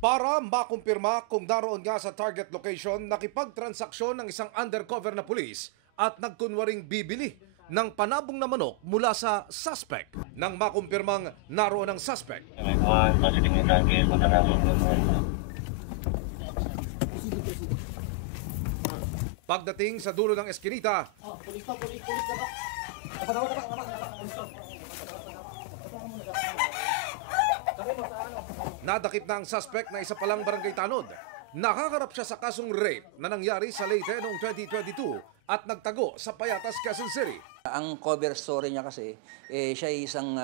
Para makumpirma kung naroon nga sa target location, nakipagtransaksyon ng isang undercover na pulis at nagkunwaring bibili ng panabong na manok mula sa suspect. Nang makumpirmang naroon ang suspect, pagdating sa dulo ng eskinita, nadakip na ang suspect na isa palang barangay tanod. Nakakarap siya sa kasong rape na nangyari sa Leyte noong 2022 at nagtago sa Payatas, Quezon City. Ang cover story niya kasi, siya ay isang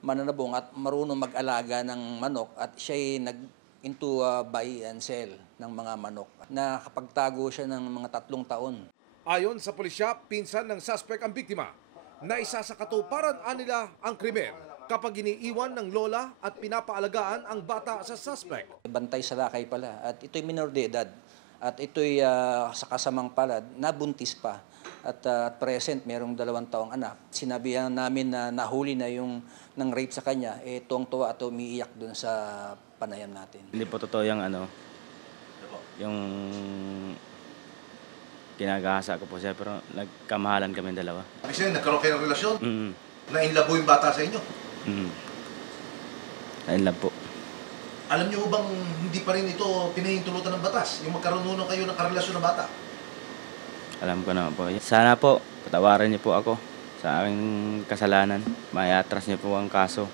mananabong at marunong mag-alaga ng manok at siya ay into buy and sell ng mga manok. Nakapagtago siya ng mga 3 taon. Ayon sa pulisya, pinsan ng suspect ang biktima na isa sa katuparan nila ang krimen kapag iniiwan ng lola at pinapaalagaan ang bata sa suspect. Bantay sa lakay pala at ito'y minor de edad at ito'y sa kasamang palad nabuntis pa at present merong 2 taong anak. Sinabihan namin na nahuli na yung ng rape sa kanya, tuwang-tuwa at umiiyak dun sa panayam natin. Hindi po totoo yung ginagahasa ko po siya, pero nagkamahalan kami dalawa. Kasi nagkaroon kayo ng relasyon? Na inlabo yung bata sa inyo? Na-inlove po. Alam niyo bang hindi pa rin ito pinahintulutan ng batas? Yung magkaroon kayo ng karelasyon ng bata? Alam ko na po. Sana po, patawarin niyo po ako sa aking kasalanan. May atras niyo po ang kaso.